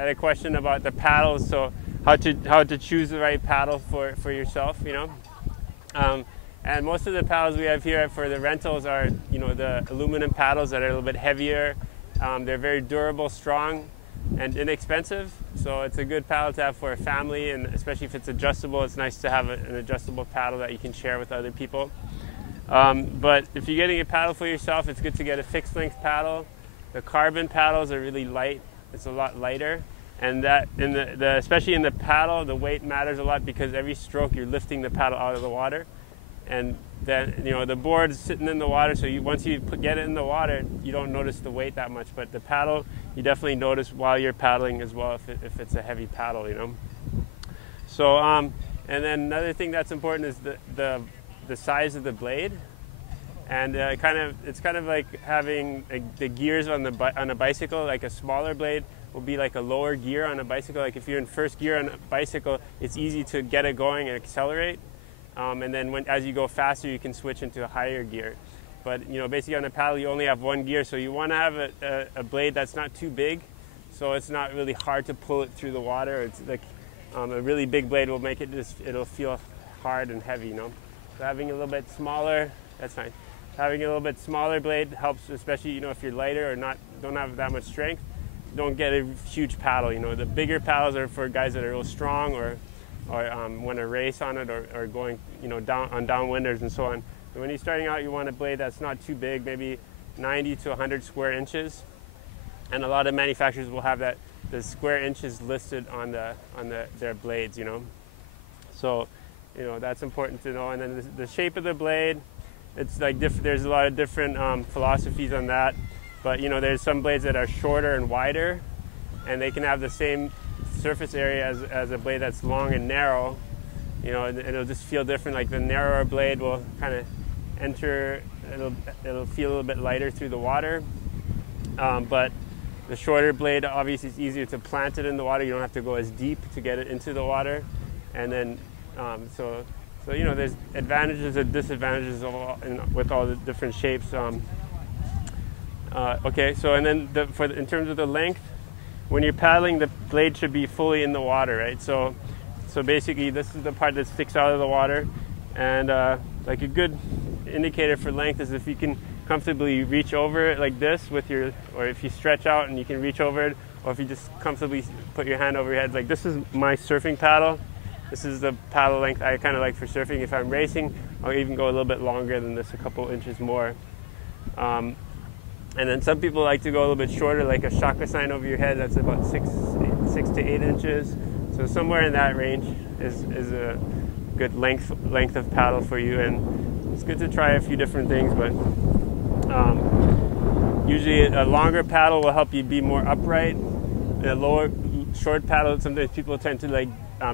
had a question about the paddles, so how to choose the right paddle for yourself, you know. And most of the paddles we have here for the rentals are, you know, the aluminum paddles that are a little bit heavier. They're very durable, strong, and inexpensive. So it's a good paddle to have for a family, and especially if it's adjustable, it's nice to have an adjustable paddle that you can share with other people. But if you're getting a paddle for yourself, it's good to get a fixed length paddle. The carbon paddles are really light. It's a lot lighter. And that especially in the paddle, the weight matters a lot because every stroke you're lifting the paddle out of the water. And then, you know, the board is sitting in the water, so once you get it in the water, you don't notice the weight that much. But the paddle, you definitely notice while you're paddling as well if it's a heavy paddle, you know. So, and then another thing that's important is the size of the blade. And it's kind of like having the gears on a bicycle. Like a smaller blade will be like a lower gear on a bicycle. Like if you're in first gear on a bicycle, it's easy to get it going and accelerate. And then as you go faster, you can switch into a higher gear. But, you know, basically on a paddle, you only have one gear, so you want to have a blade that's not too big, so it's not really hard to pull it through the water. It's like a really big blade will make it it'll feel hard and heavy, you know. So having a little bit smaller, that's fine. Having a little bit smaller blade helps, especially, you know, if you're lighter or don't have that much strength. Don't get a huge paddle, you know. The bigger paddles are for guys that are real strong or want to race on it or going, you know, on downwinders and so on. And when you're starting out, you want a blade that's not too big, maybe 90 to 100 square inches. And a lot of manufacturers will have the square inches listed on their blades, you know. So, you know, that's important to know. And then the shape of the blade, it's like there's a lot of different philosophies on that. But, you know, there's some blades that are shorter and wider, and they can have the same surface area as a blade that's long and narrow, you know, and it'll just feel different. Like the narrower blade will kind of it'll feel a little bit lighter through the water, but the shorter blade, obviously it's easier to plant it in the water. You don't have to go as deep to get it into the water. And then so you know, there's advantages and disadvantages with all the different shapes. Okay, so and then in terms of the length, when you're paddling, the blade should be fully in the water, right? So basically, this is the part that sticks out of the water, and like a good indicator for length is if you can comfortably reach over it like this or if you stretch out and you can reach over it, or if you just comfortably put your hand over your head. Like this is my surfing paddle. This is the paddle length I kind of like for surfing. If I'm racing, I'll even go a little bit longer than this, a couple inches more. And then some people like to go a little bit shorter, like a shaka sign over your head. That's about 6 to 8 inches. So somewhere in that range is a good length of paddle for you. And it's good to try a few different things, but usually a longer paddle will help you be more upright. A short paddle, sometimes people tend to like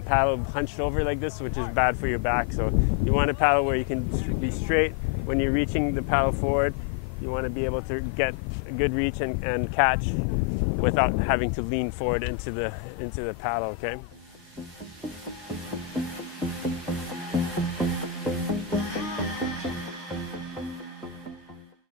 paddle hunched over like this, which is bad for your back. So you want a paddle where you can be straight when you're reaching the paddle forward. You want to be able to get a good reach and catch without having to lean forward into the paddle, okay?